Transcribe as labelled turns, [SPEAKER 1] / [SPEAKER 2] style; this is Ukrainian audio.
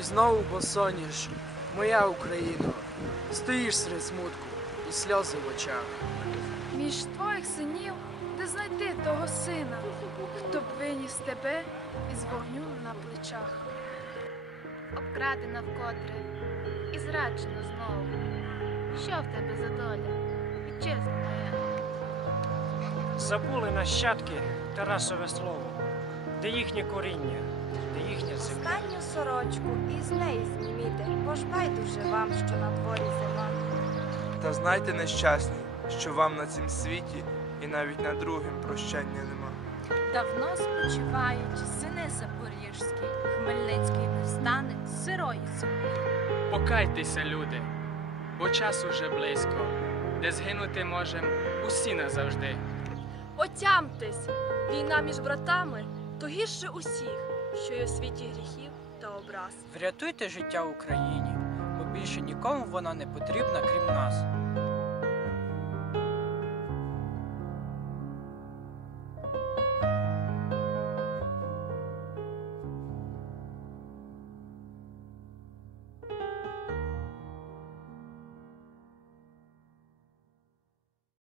[SPEAKER 1] Знову босоніж, моя Україно, стоїш серед смутку і сльози в очах.
[SPEAKER 2] Між твоїх синів, де знайти того сина, хто б виніс тебе із вогню на плечах.
[SPEAKER 3] Обкрадена вкотре і зраджена знову. Що в тебе за доля, вітчизна моя?
[SPEAKER 4] Забули нащадки Тарасове слово, де їхнє коріння, де їхня земля.
[SPEAKER 5] Останню сорочку і з неї зніміте, бо ж байдуже вам, що на дворі зима.
[SPEAKER 6] Та знайте, нещасні, що вам на цім світі і навіть на другім прощення нема.
[SPEAKER 7] Давно спочивають сини запоріжські, Хмельницький не встане сирої землі.
[SPEAKER 8] Покайтеся, люди, бо час уже близько, де згинути можем усі назавжди.
[SPEAKER 9] Отямтесь! Війна між братами то гірше усіх, що є у світі гріхів та образ.
[SPEAKER 1] Врятуйте життя Україні, бо більше нікому вона не потрібна, крім нас.